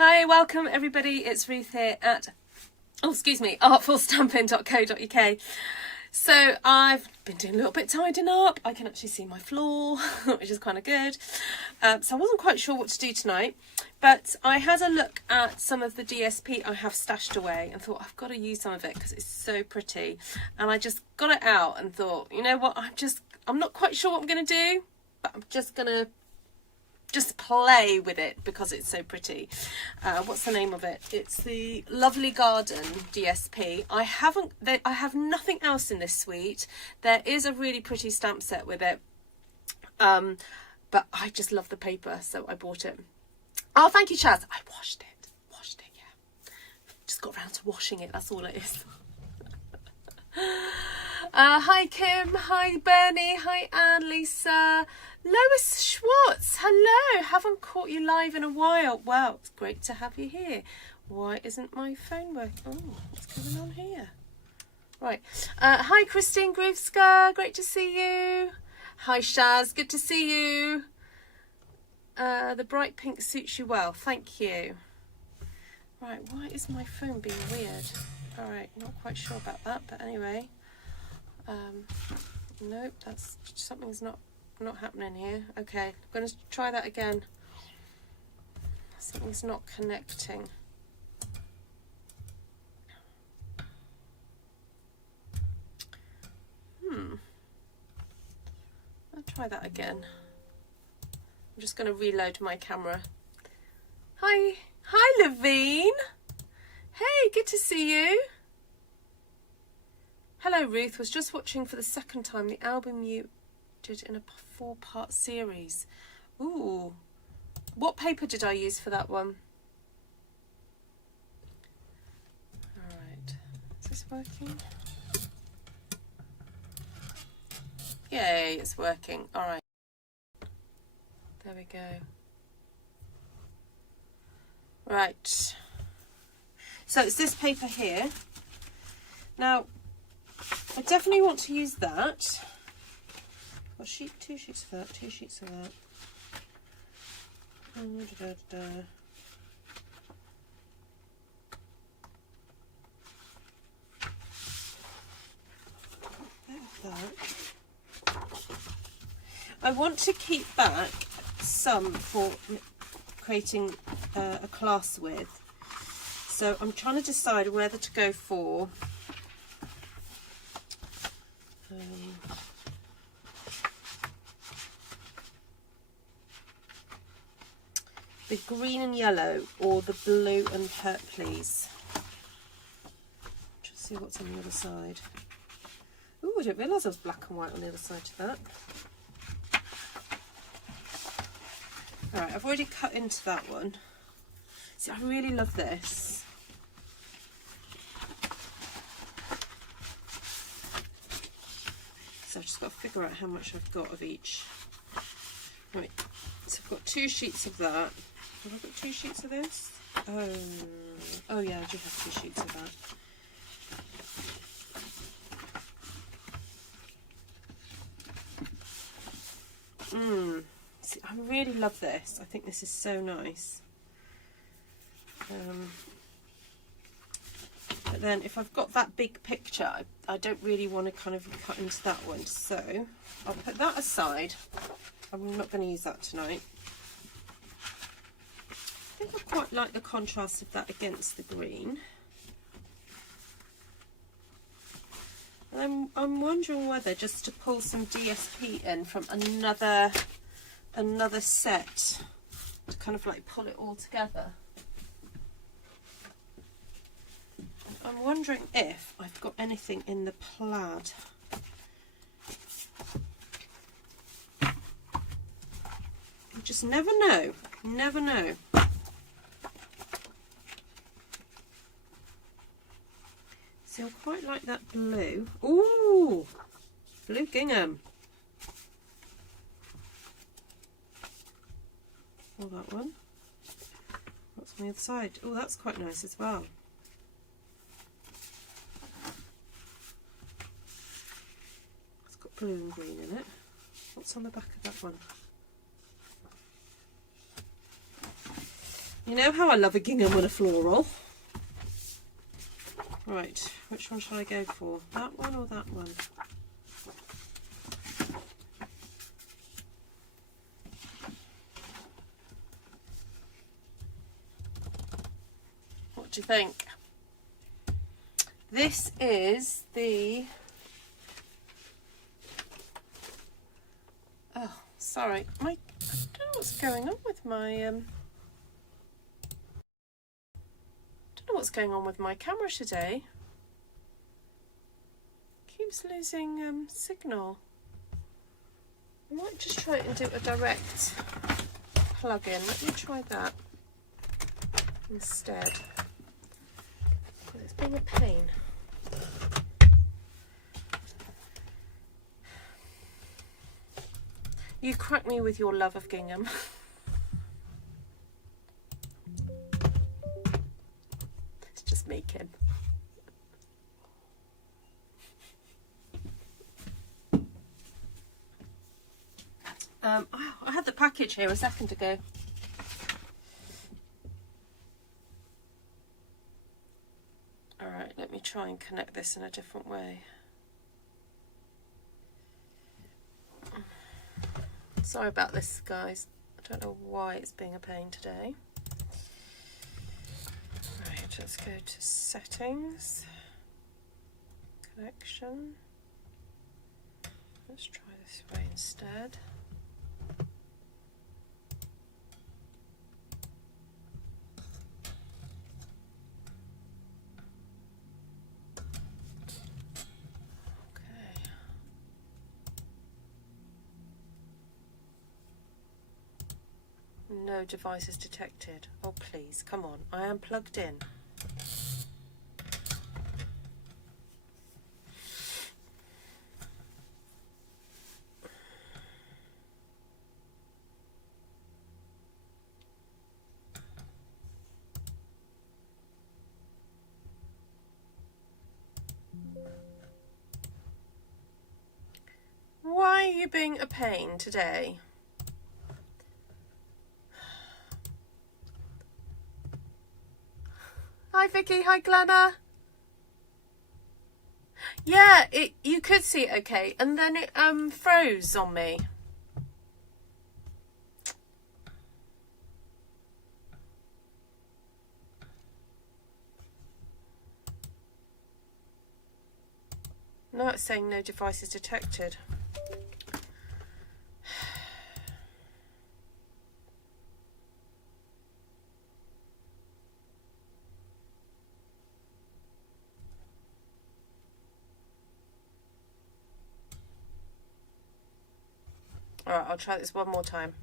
Hi, welcome everybody. It's Ruth here at, artfulstampin.co.uk. So I've been doing a little bit tidying up. I can actually see my floor, which is kind of good. So I wasn't quite sure what to do tonight, but I had a look at some of the DSP I have stashed away and thought I've got to use some of it because it's so pretty. And I just got it out and thought, you know what, I'm not quite sure what I'm going to do, but I'm just going to play with it because it's so pretty. What's the name of it? It's the Lovely Garden DSP. I have nothing else in this suite. There is a really pretty stamp set with it, but I just love the paper, so I bought it. Oh, thank you, Chaz. I washed it, yeah. Just got around to washing it, that's all it is. Hi Kim, hi Bernie, hi Anne, Lisa, Lois Schwartz, hello, haven't caught you live in a while. Well, it's great to have you here. Why isn't my phone working? Oh, what's going on here? Right, hi Christine Groovska, great to see you. Hi Shaz, good to see you. The bright pink suits you well, thank you. Right, why is my phone being weird? Alright, not quite sure about that, but anyway. Nope, something's not happening here. Okay, I'm going to try that again. Something's not connecting. I'll try that again. I'm just going to reload my camera. Hi Levine. Hey, good to see you. Hello Ruth, was just watching for the second time the album you did in a 4-part series. Ooh, what paper did I use for that one? Alright, is this working? Yay, it's working. Alright, there we go. Right, so it's this paper here. Now, I definitely want to use that. Well, two sheets of that, 2 sheets of that. That. I want to keep back some for creating a class with. So I'm trying to decide whether to go for the green and yellow or the blue and purplies. Just see what's on the other side. Ooh, I didn't realise there was black and white on the other side to that. Alright, I've already cut into that one. See, I really love this. So I've just got to figure out how much I've got of each. Right, so I've got 2 sheets of that. Have I got 2 sheets of this? Oh yeah, I do have 2 sheets of that. See, I really love this. I think this is so nice. But then if I've got that big picture, I don't really want to kind of cut into that one. So I'll put that aside. I'm not going to use that tonight. I think I quite like the contrast of that against the green. And I'm wondering whether just to pull some DSP in from another set to kind of like pull it all together. I'm wondering if I've got anything in the plaid. You just never know. Never know. See, I quite like that blue. Ooh, blue gingham. Or that one. What's on the other side? Oh, that's quite nice as well. It's got blue and green in it. What's on the back of that one? You know how I love a gingham with a floral. Right, which one should I go for? That one or that one? What do you think? This is the... Oh, sorry. I don't know what's going on with my... I don't know what's going on with my camera today. Keeps losing signal. I might just try and do a direct plug-in. Let me try that instead. It's been a pain. You crack me with your love of gingham. It's just me, Kim. I had the package here a second ago. Alright, let me try and connect this in a different way. Sorry about this, guys. I don't know why it's being a pain today. Right, let's go to settings, connection. Let's try this way instead. No devices detected. Oh please, come on. I am plugged in. Why are you being a pain today? Hi Vicky, hi Glenna. Yeah, you could see it okay, and then it froze on me. Now it's saying no devices detected. Alright, I'll try this one more time.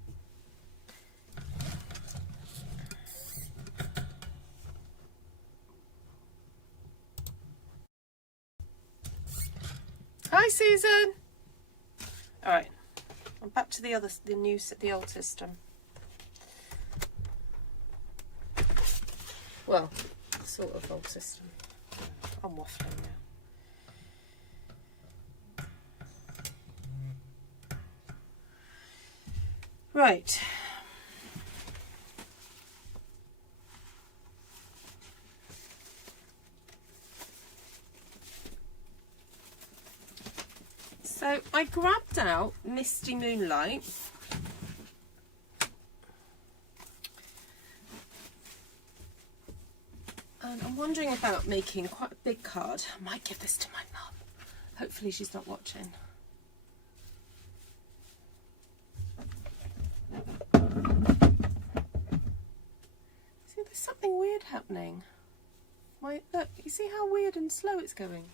Hi Susan! Alright, I'm back to the old system. Well, sort of old system. I'm waffling now. Right. So I grabbed out Misty Moonlight. And I'm wondering about making quite a big card. I might give this to my mum. Hopefully she's not watching. See, there's something weird happening. Look, you see how weird and slow it's going?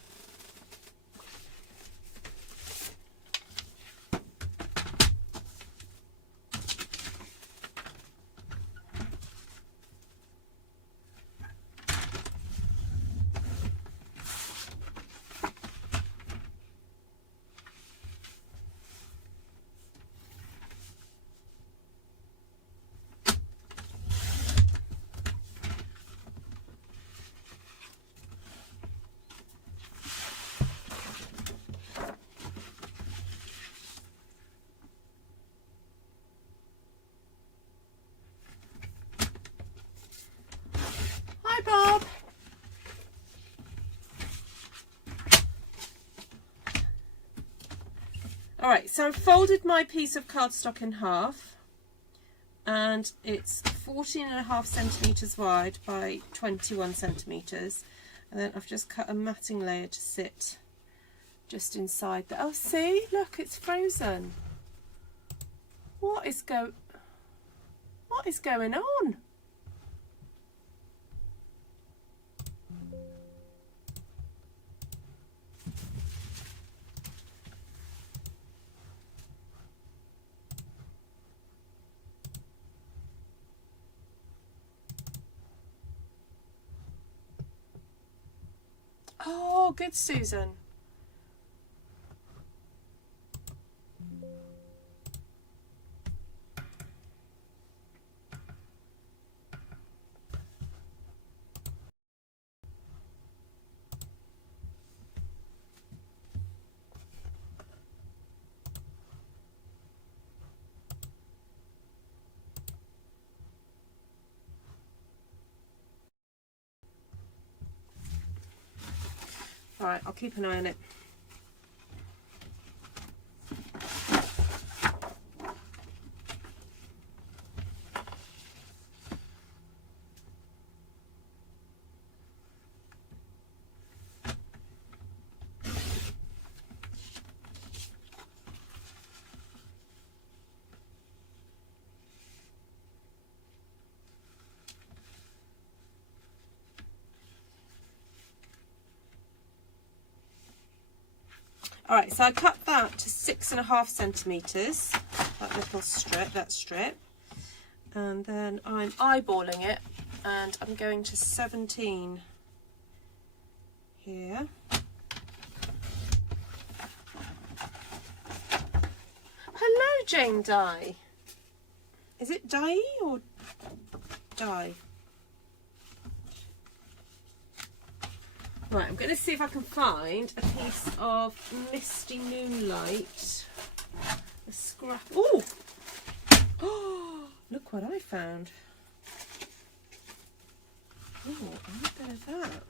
Alright, so I've folded my piece of cardstock in half, and it's 14.5 centimetres wide by 21 centimetres, and then I've just cut a matting layer to sit just inside there. Oh, see, look, it's frozen. What is going on? Oh, good, Susan. All right, I'll keep an eye on it. Alright, so I cut that to 6.5 centimetres, that little strip, and then I'm eyeballing it, and I'm going to 17 here. Hello, Jane Dye. Is it Dye or Dye? Right, I'm going to see if I can find a piece of Misty Moonlight. A scrap. Ooh! Oh, look what I found. Oh, I want a bit of that.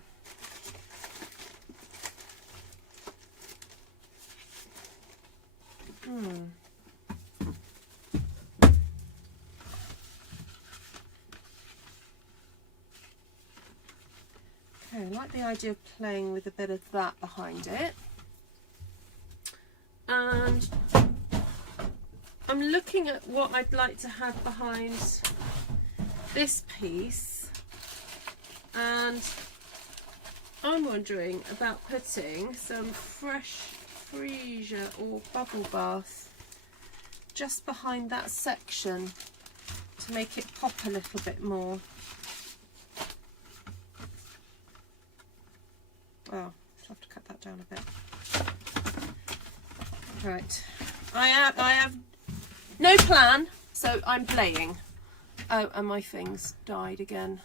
Okay, I like the idea of playing with a bit of that behind it. And I'm looking at what I'd like to have behind this piece, and I'm wondering about putting some fresh freesia or bubble bath just behind that section to make it pop a little bit more. Well, I'll have to cut that down a bit. Right, I have no plan, so I'm playing. Oh, and my things died again.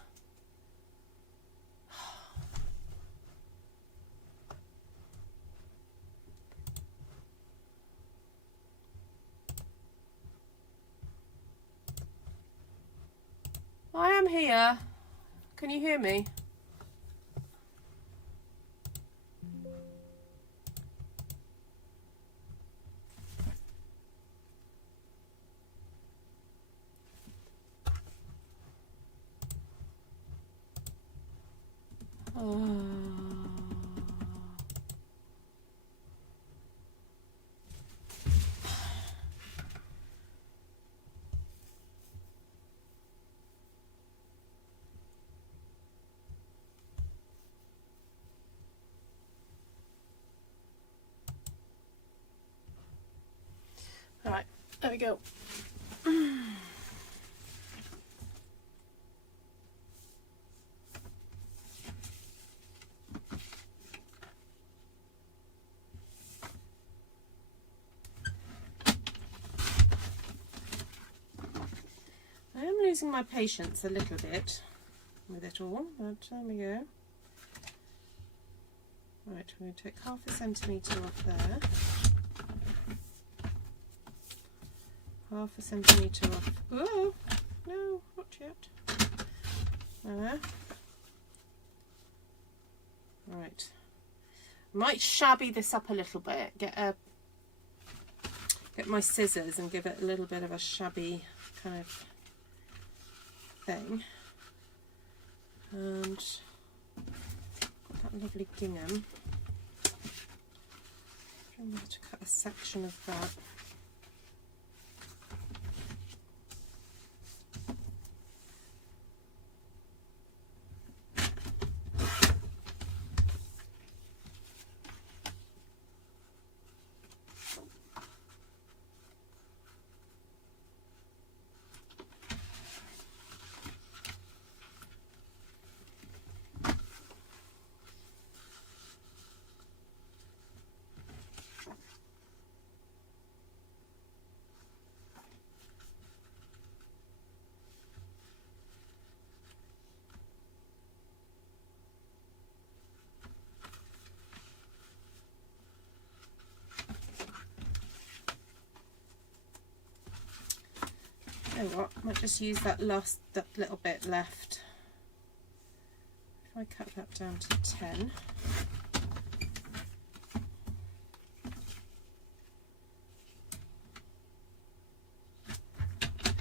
I am here. Can you hear me? Oh. All right, there we go. I am losing my patience a little bit with it all, but there we go. Right, we're going to take 0.5 centimetre off there. 0.5 centimetre off. Oh, no, not yet. There. Right. Might shabby this up a little bit. Get a get my scissors and give it a little bit of a shabby kind of thing. And got that lovely gingham. I'm going to cut a section of that. You know what, I might just use that little bit left. If I cut that down to 10.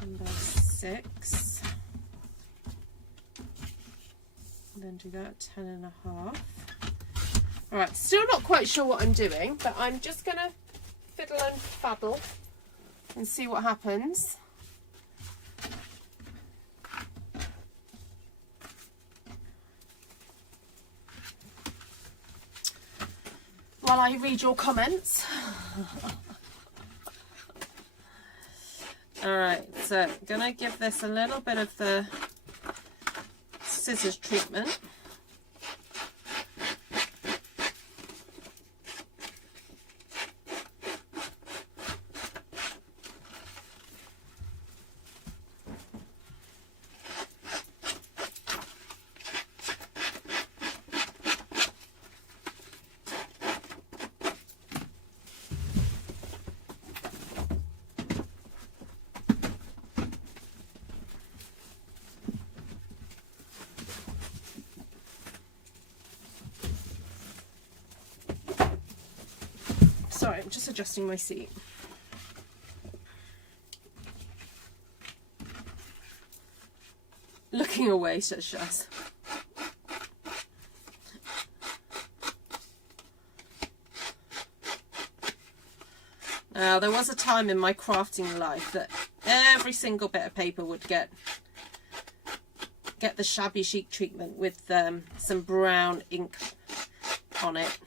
And by 6. And then do that at 10.5. Alright, still not quite sure what I'm doing, but I'm just going to fiddle and faddle and see what happens. While I read your comments. Alright, so I'm going to give this a little bit of the scissors treatment. Sorry, I'm just adjusting my seat. Looking away, says Shaz. Now, there was a time in my crafting life that every single bit of paper would get the shabby chic treatment with some brown ink on it.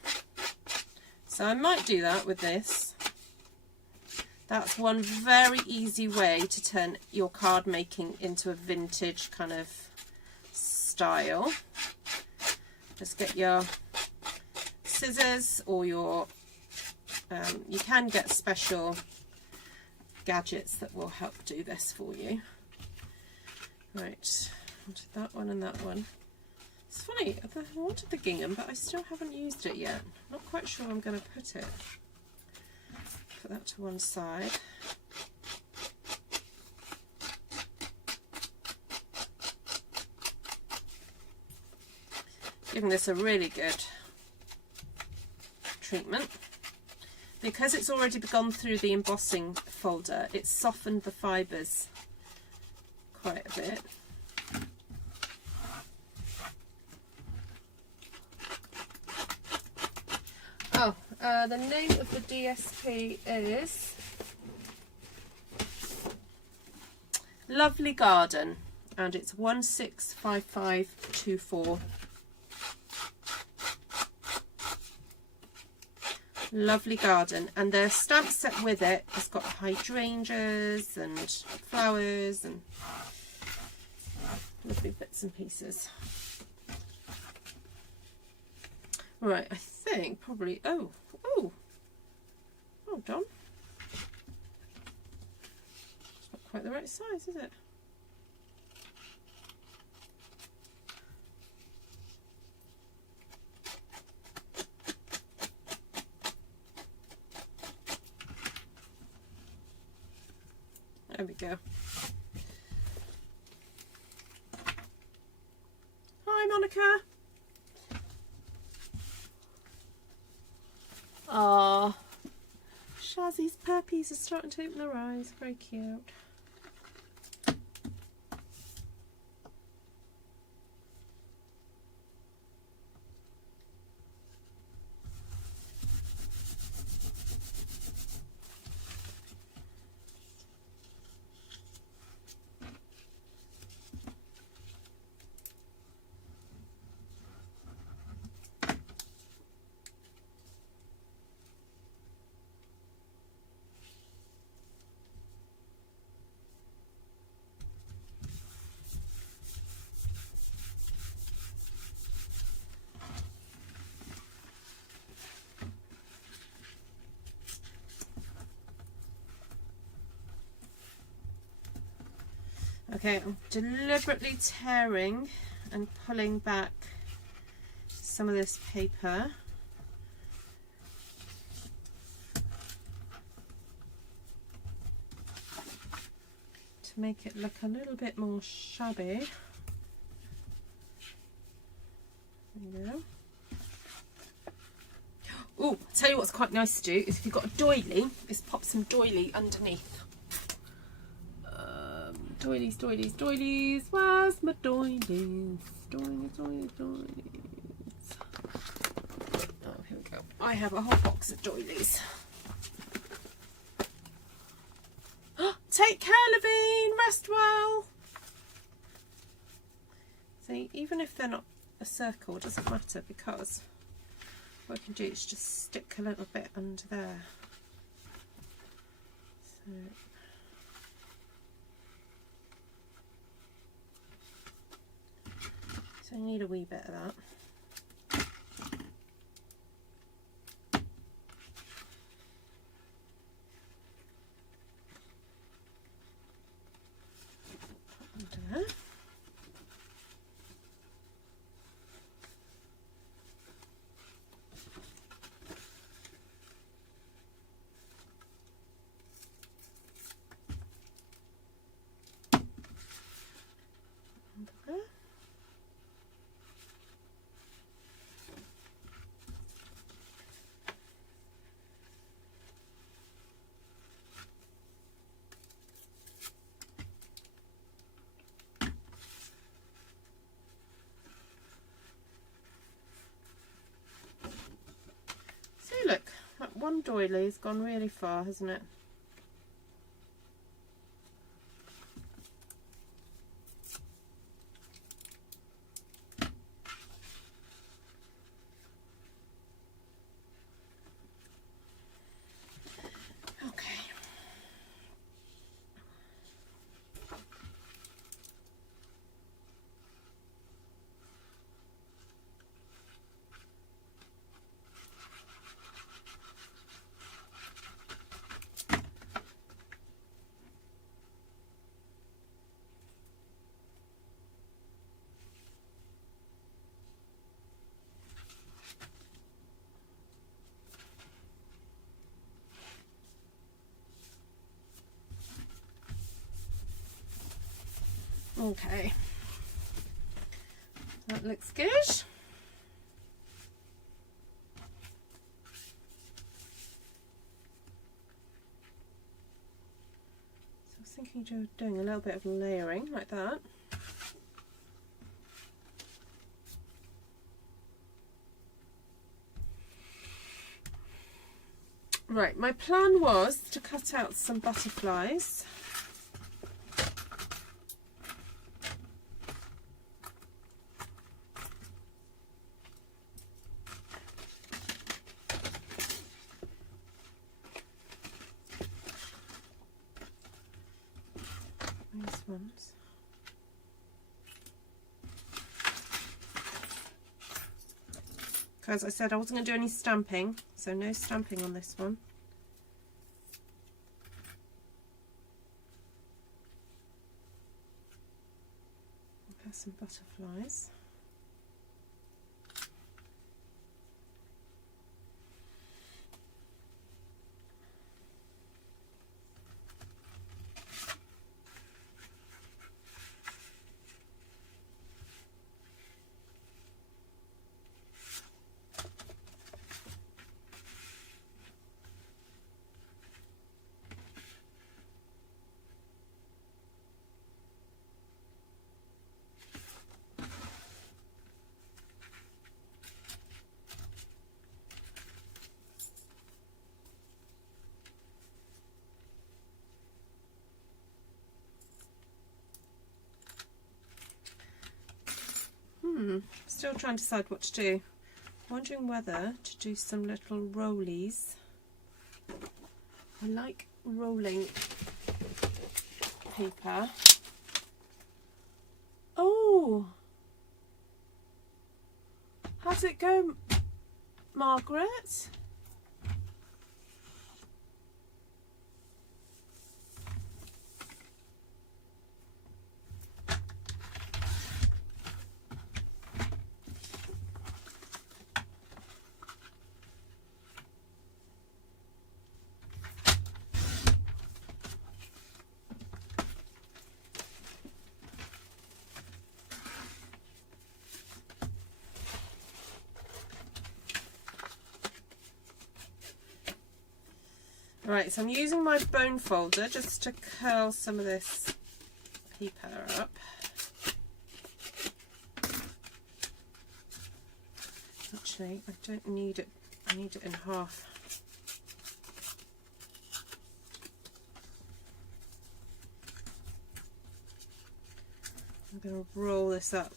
So I might do that with this. That's one very easy way to turn your card making into a vintage kind of style. Just get your scissors or your, you can get special gadgets that will help do this for you. Right, onto that one and that one. It's funny, I wanted the gingham, but I still haven't used it yet. Not quite sure I'm going to put it. Put that to one side. Giving this a really good treatment. Because it's already gone through the embossing folder, it's softened the fibres quite a bit. Oh, the name of the DSP is Lovely Garden, and it's 165524. Lovely Garden, and the stamp set with it has got hydrangeas and flowers and lovely bits and pieces. Right, I think probably, hold on. It's not quite the right size, is it? There we go. Hi, Monica. Shazzy's puppies are starting to open their eyes. Very cute. Okay, I'm deliberately tearing and pulling back some of this paper. To make it look a little bit more shabby. There you go. Oh, I'll tell you what's quite nice to do is if you've got a doily, is pop some doily underneath. Doilies, doilies, doilies. Where's my doilies? Doilies, doilies, doilies. Oh, here we go. I have a whole box of doilies. Take care, Levine. Rest well. See, even if they're not a circle, it doesn't matter because what I can do is just stick a little bit under there. So I need a wee bit of that. Under there. Look, that one doily's gone really far, hasn't it? Okay. Okay, that looks good. So I was thinking of doing a little bit of layering like that. Right, my plan was to cut out some butterflies. These ones. Because I said I wasn't going to do any stamping, so no stamping on this one. I'll have some butterflies. still trying to decide what to do. Wondering whether to do some little rollies. I like rolling paper. Oh! How's it go, Margaret? Right, so I'm using my bone folder just to curl some of this paper up. Actually, I don't need it. I need it in half. I'm going to roll this up.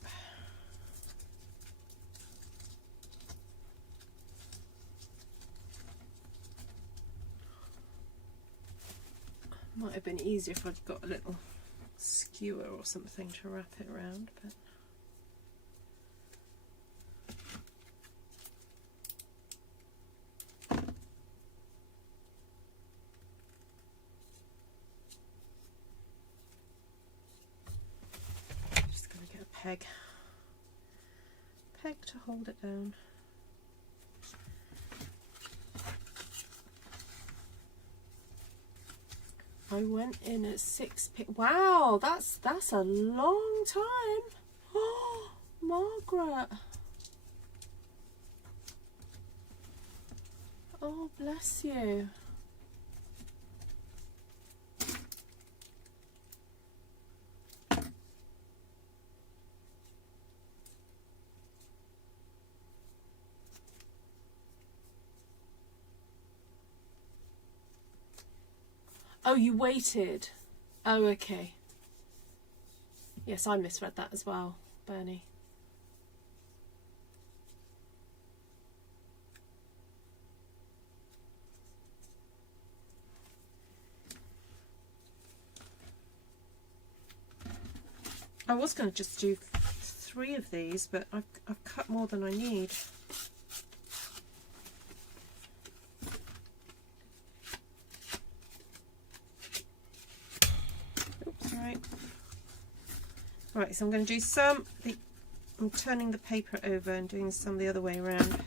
Might have been easier if I'd got a little skewer or something to wrap it around, but just going to get a peg to hold it down. I went in at 6 p.m. Wow, that's a long time. Oh, Margaret. Oh, bless you. Oh, you waited. Oh, okay. Yes, I misread that as well, Bernie. I was going to just do 3 of these, but I've cut more than I need. Right, so I'm going to do some, I'm turning the paper over and doing some the other way around.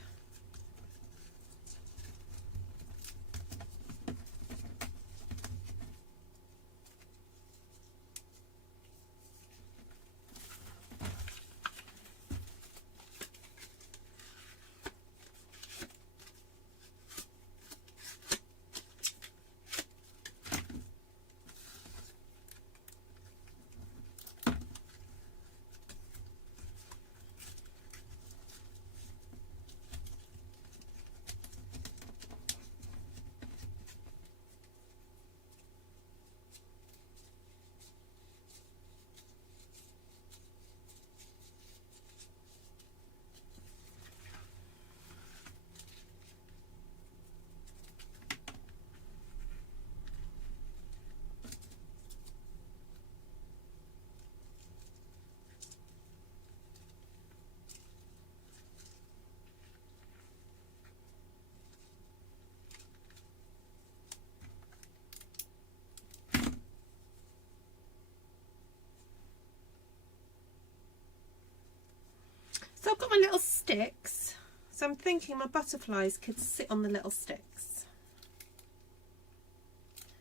So I've got my little sticks, so I'm thinking my butterflies could sit on the little sticks.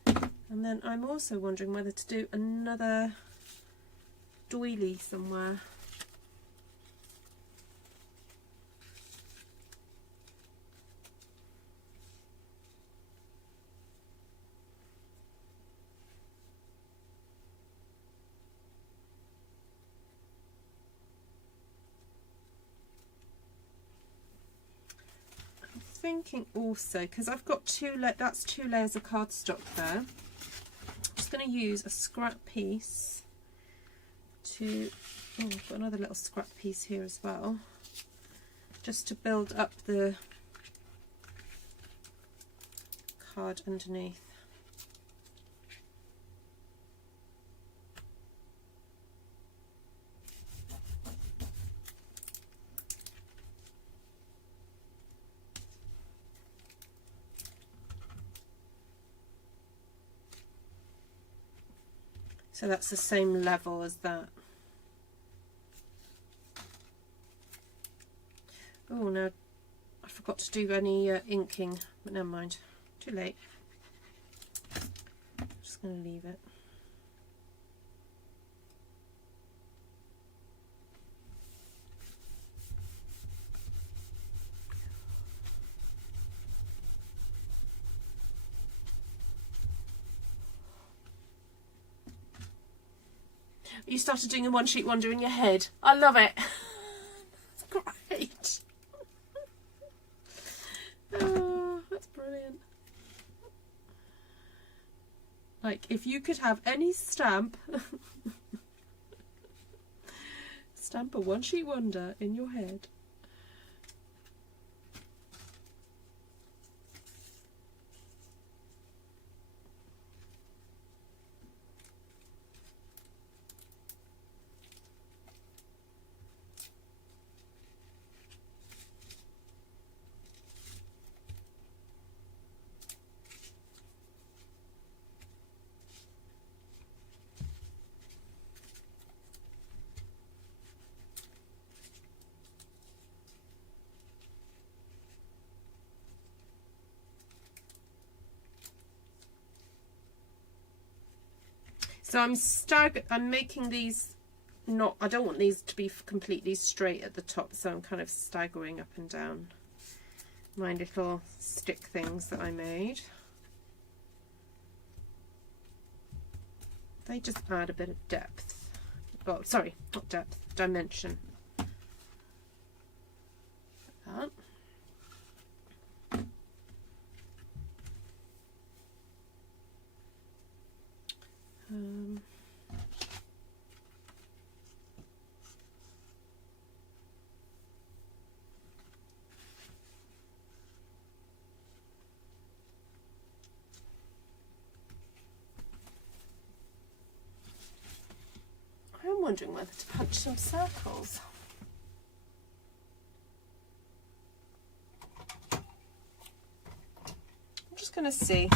And then I'm also wondering whether to do another doily somewhere. Thinking also, because I've got that's 2 layers of cardstock there, I'm just going to use a scrap piece to, oh, I've got another little scrap piece here as well. just to build up the card underneath. So that's the same level as that. Oh no, I forgot to do any inking, but never mind, too late. I'm just going to leave it. You started doing a one sheet wonder in your head. I love it. That's great. Oh, that's brilliant. Like, if you could have any stamp, stamp a one sheet wonder in your head. So I'm making these not, I don't want these to be completely straight at the top, so I'm kind of staggering up and down my little stick things that I made. They just add a bit of depth. Oh, sorry, not depth, dimension. Like that. I'm wondering whether to punch some circles. I'm just going to see.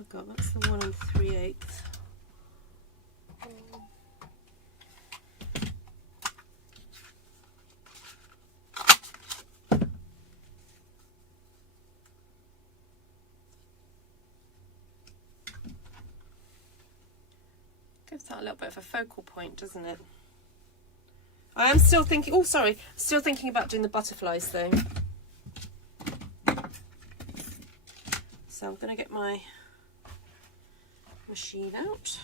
Oh god, that's the 1 3/8. Gives that a little bit of a focal point, doesn't it? I am still thinking, oh sorry, still thinking about doing the butterflies though. So I'm going to get my machine out.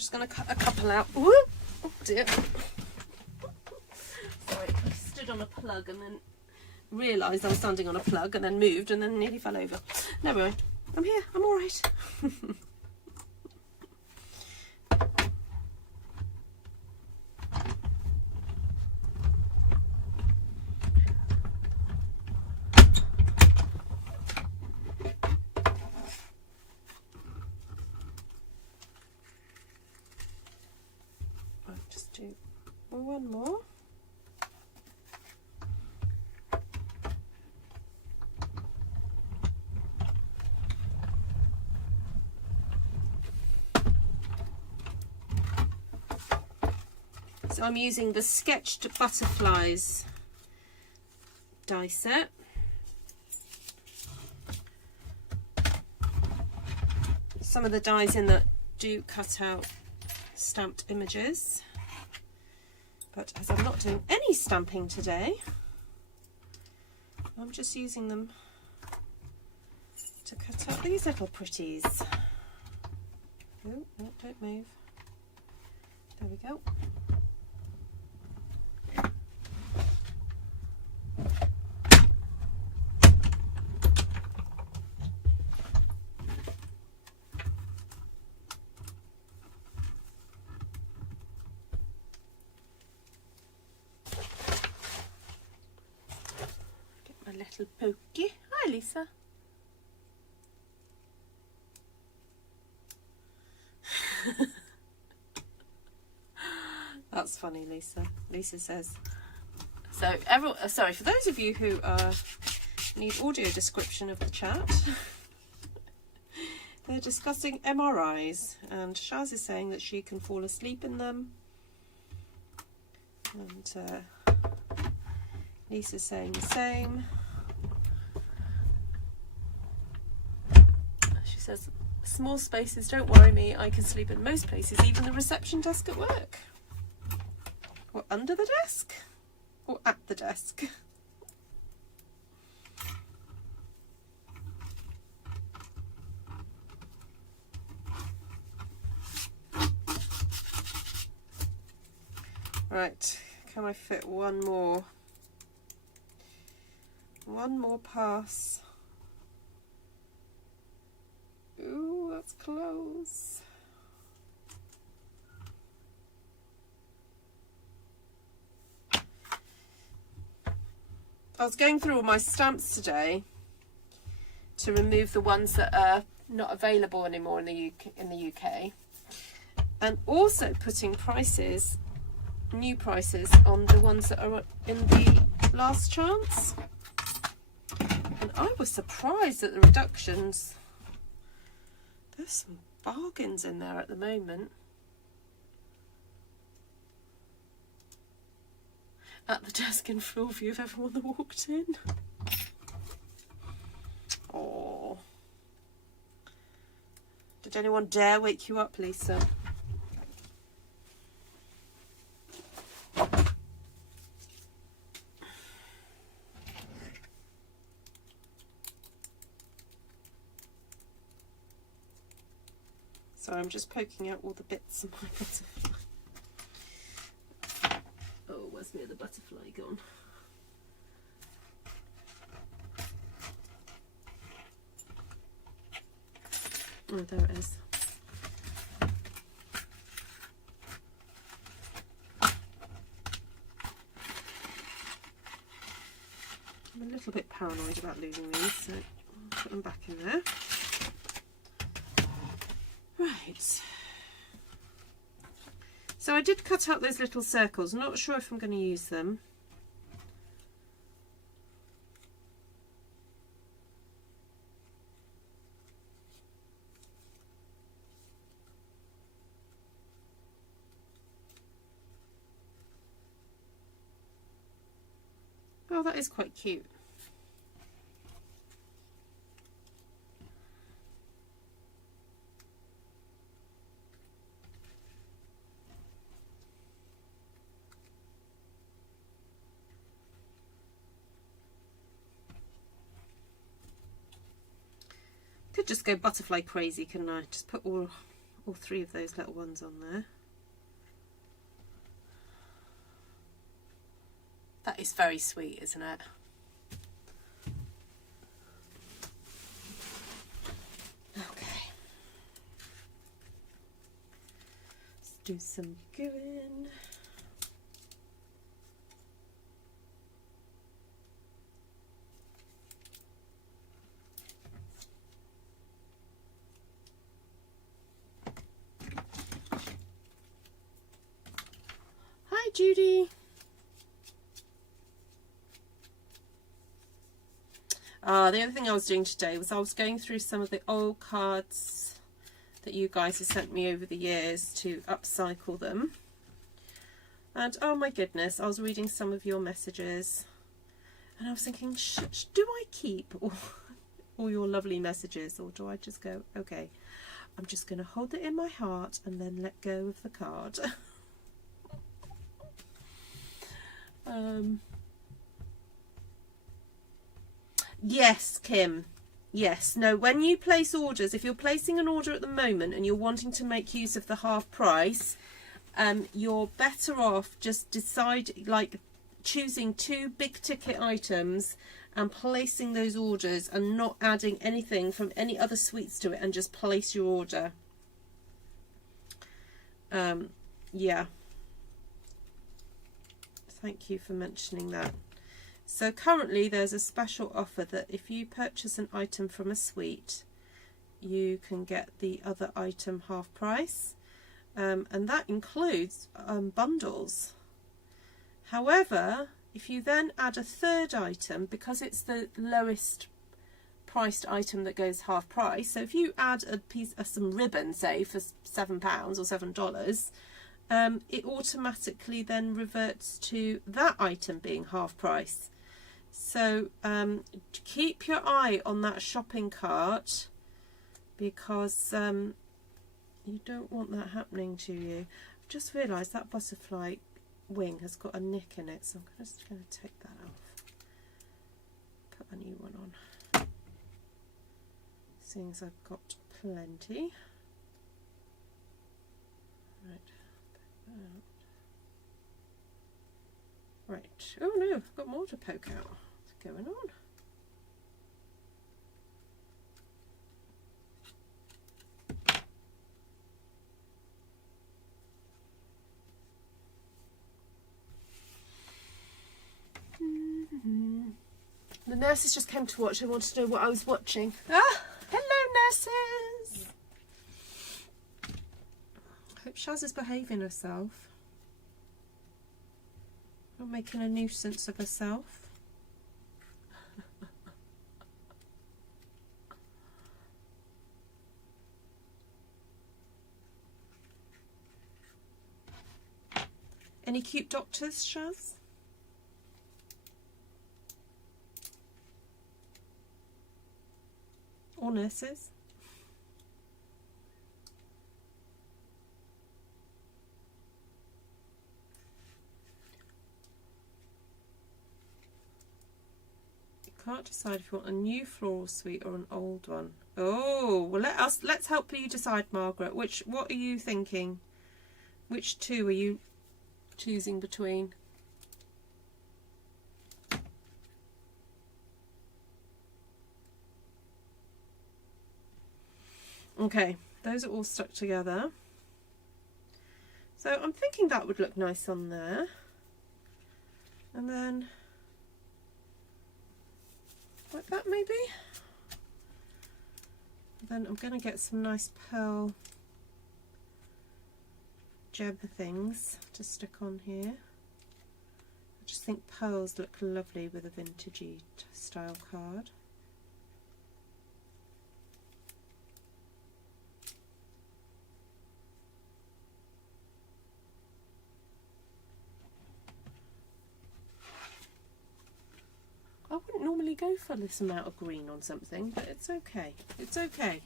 just going to cut a couple out. Ooh, oh dear. Sorry, I stood on a plug and then realised I was standing on a plug and then moved and then nearly fell over. Never mind. I'm here. I'm all right. I'll just do one more. So I'm using the Sketched Butterflies die set. Some of the dies in that do cut out stamped images, but as I'm not doing any stamping today, I'm just using them to cut out these little pretties. Oh, no, don't move. There we go. Little pokey. Hi, Lisa. That's funny, Lisa. Lisa says. So, sorry, for those of you who need audio description of the chat, they're discussing MRIs, and Shaz is saying that she can fall asleep in them, and Lisa's saying the same. She says, small spaces don't worry me, I can sleep in most places, even the reception desk at work. Or under the desk? Or at the desk? Right, can I fit one more? One more pass. Ooh, that's close. I was going through all my stamps today to remove the ones that are not available anymore in the UK, and also putting prices, new prices, on the ones that are in the last chance. And I was surprised at the reductions. There's some bargains in there at the moment. At the desk in full view of everyone that walked in. Oh. Did anyone dare wake you up, Lisa? So I'm just poking out all the bits of my butterfly. Oh, where's my other butterfly gone? Oh, there it is. I'm a little bit paranoid about losing these, so I'll put them back in there. Right, so I did cut out those little circles. Not sure if I'm going to use them. Oh, that is quite cute. Could just go butterfly crazy, couldn't I? Just put all all 3 of those little ones on there. That is very sweet, isn't it? Okay. Let's do some gluing. Hi, Judy. The other thing I was doing today was I was going through some of the old cards that you guys have sent me over the years to upcycle them. And oh my goodness, I was reading some of your messages and I was thinking, do I keep all your lovely messages, or do I just go, okay, I'm just going to hold it in my heart and then let go of the card? Yes, Kim. Yes. No, when you place orders, if you're placing an order at the moment and you're wanting to make use of the half price, you're better off just choosing 2 big ticket items and placing those orders and not adding anything from any other sweets to it, and just place your order. Yeah. Thank you for mentioning that. So currently there's a special offer that if you purchase an item from a suite, you can get the other item half price, and that includes bundles. However, if you then add a 3rd item, because it's the lowest priced item that goes half price, so if you add a piece of some ribbon, say for £7 or $7, it automatically then reverts to that item being half price. So keep your eye on that shopping cart, because you don't want that happening to you. I've just realised that butterfly wing has got a nick in it, so I'm just going to take that off, put a new one on, seeing as I've got plenty. Right. Right. Oh no, I've got more to poke out. What's going on? The nurses just came to watch. They wanted to know what I was watching. Ah, hello, nurses. I hope Shaz is behaving herself. Not making a nuisance of herself. Any cute doctors, Shaz? Or nurses? Can't decide if you want a new floral suite or an old one. Oh, well, let's help you decide, Margaret. What are you thinking? Which 2 are you choosing between? Okay, those are all stuck together. So I'm thinking that would look nice on there. And then like that maybe. Then I'm going to get some nice pearl gem things to stick on here. I just think pearls look lovely with a vintagey style card. I wouldn't normally go for this amount of green on something, but it's okay. It's okay.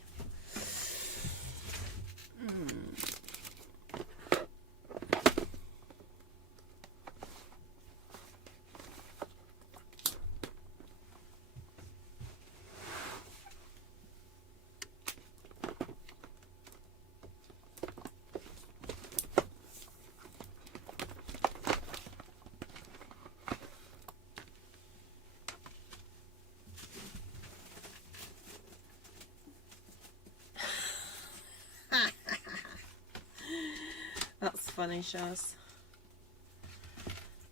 funny, Shaz.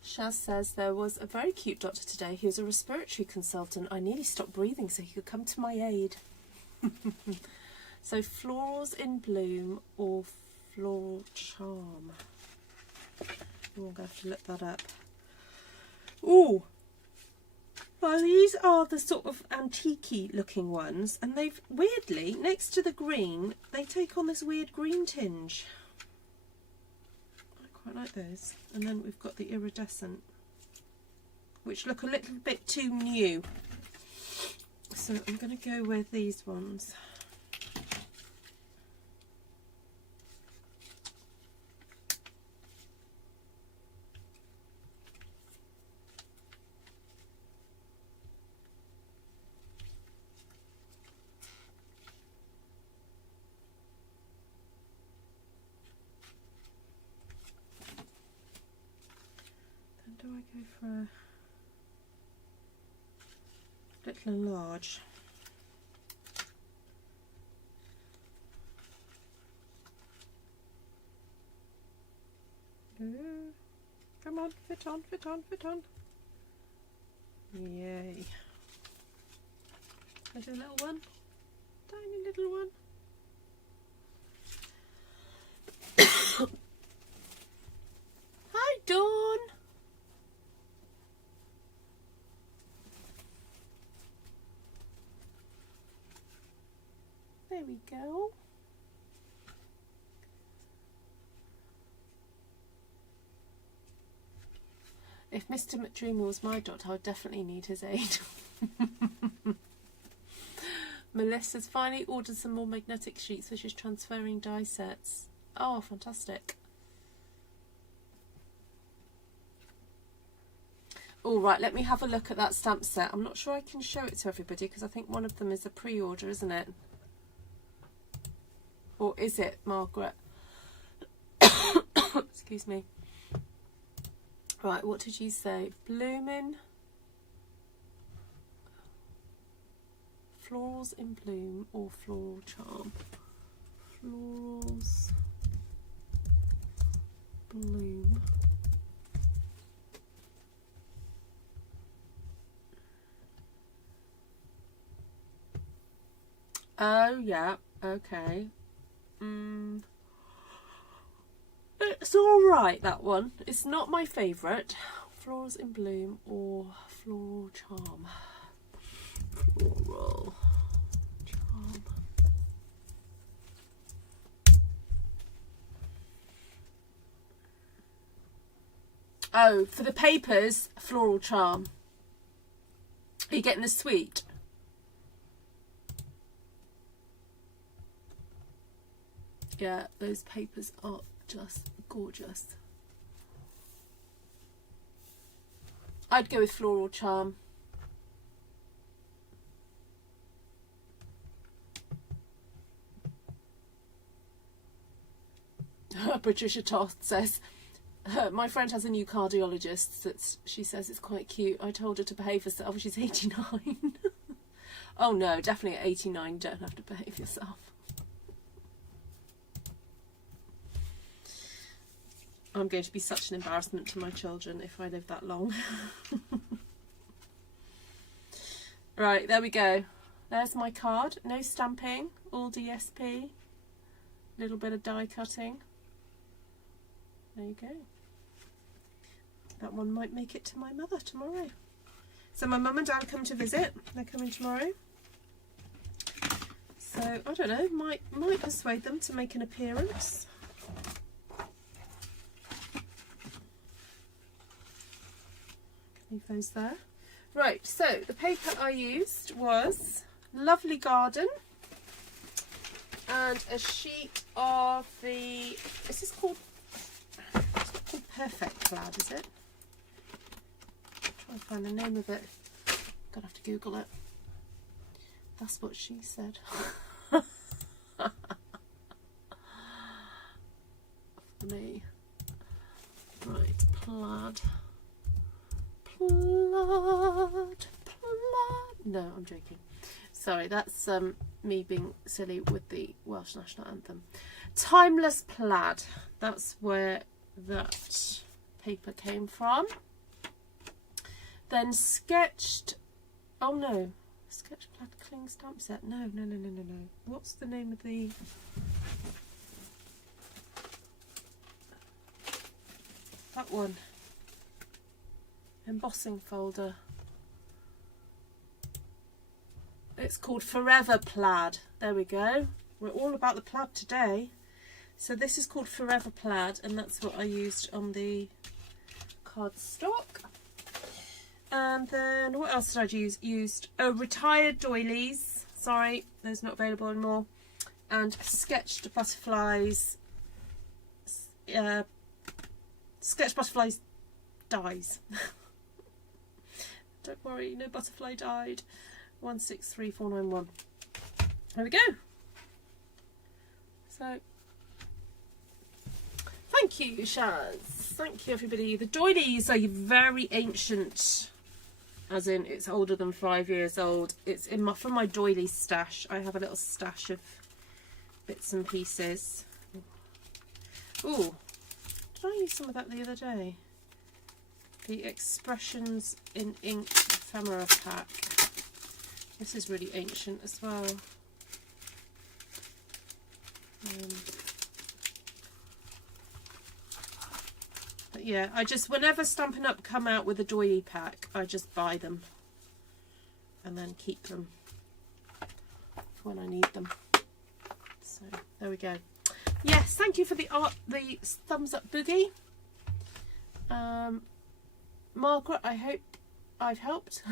Shaz says, there was a very cute doctor today. He was a respiratory consultant. I nearly stopped breathing so he could come to my aid. So florals in bloom or floral charm. Oh, I'm going to have to look that up. Ooh. Well, these are the sort of antique-y looking ones, and they've, weirdly, next to the green, they take on this weird green tinge. I quite like those. And then we've got the iridescent, which look a little bit too new. So I'm going to go with these ones. Do I go for a little and large? Come on, fit on, fit on, fit on. Yay. I do a little one, tiny little one. Hi, Dawn. There we go. If Mr. McDreamer was my doctor, I would definitely need his aid. Melissa's finally ordered some more magnetic sheets, so she's transferring die sets. Oh, fantastic. All right, let me have a look at that stamp set. I'm not sure I can show it to everybody because I think one of them is a pre-order, isn't it? Or is it, Margaret? Excuse me. Right, what did you say? Blooming. Florals in bloom or floral charm? Florals. Bloom. Oh, yeah. Okay. It's alright, that one. It's not my favourite. Florals in bloom or floral charm. Floral charm. Oh, for the papers, floral charm. Are you getting the sweet? Yeah, those papers are just gorgeous. I'd go with floral charm. Patricia Toth says, my friend has a new cardiologist that she says it's quite cute. I told her to behave herself. She's 89. Oh no, definitely at 89 you don't have to behave yourself. I'm going to be such an embarrassment to my children if I live that long. Right, there we go. There's my card. No stamping, all DSP. Little bit of die cutting. There you go. That one might make it to my mother tomorrow. So my mum and dad come to visit. They're coming tomorrow. So I don't know, might persuade them to make an appearance. Leave those there. Right, so the paper I used was Lovely Garden and a sheet of the, is this called, it's not called Perfect Plaid, is it? I'm trying to find the name of it. Gonna have to Google it. That's what she said. Me. Right, plaid. Plaid. No, I'm joking. Sorry, that's me being silly with the Welsh National Anthem. Timeless Plaid. That's where that paper came from. Then sketched, oh no, sketch plaid cling stamp set. No. What's the name of the... that one? Embossing folder. It's called Forever Plaid. There we go. We're all about the plaid today. So this is called Forever Plaid, and that's what I used on the cardstock. And then what else did I use? Used retired doilies. Sorry, those not available anymore. And sketched butterflies. Sketched butterflies dies. Don't worry, no butterfly died. 163491. There we go. So, thank you, Shaz. Thank you, everybody. The doilies are very ancient, as in it's older than 5 years old. It's in my, from my doily stash. I have a little stash of bits and pieces. Ooh, did I use some of that the other day? The Expressions in Ink ephemera pack. This is really ancient as well. But yeah, I just, whenever Stampin' Up come out with a doily pack, I just buy them and then keep them for when I need them. So there we go. Yes, thank you for the thumbs up boogie. Margaret, I hope I've helped.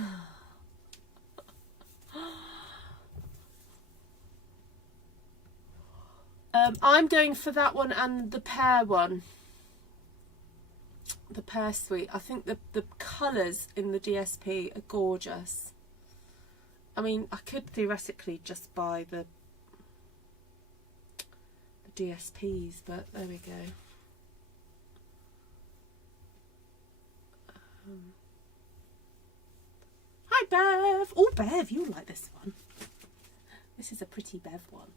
I'm going for that one and the pear one. The pear suite. I think the colours in the DSP are gorgeous. I mean, I could theoretically just buy the DSPs, but there we go. Hi Bev! Oh Bev, you'll like this one. This is a pretty Bev one.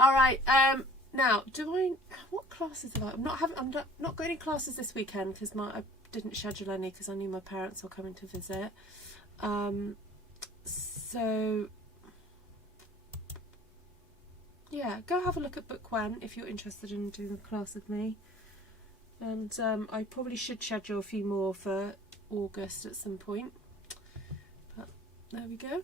Alright, now what classes have I'm not going any classes this weekend because I didn't schedule any because I knew my parents were coming to visit. So yeah, go have a look at Book When if you're interested in doing a class with me. And I probably should schedule a few more for August at some point. But there we go.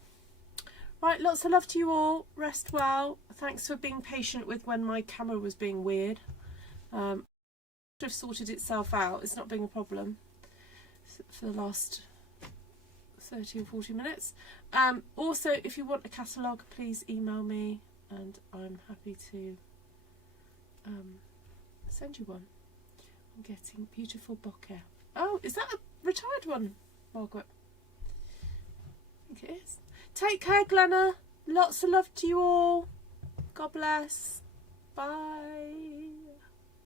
Right, lots of love to you all. Rest well. Thanks for being patient with when my camera was being weird. Should have sorted itself out. It's not being a problem for the last 30 or 40 minutes. Also, if you want a catalogue, please email me and I'm happy to send you one. I'm getting beautiful bokeh. Oh, is that a retired one, Margaret? I think it is. Take care, Glenna. Lots of love to you all. God bless. Bye.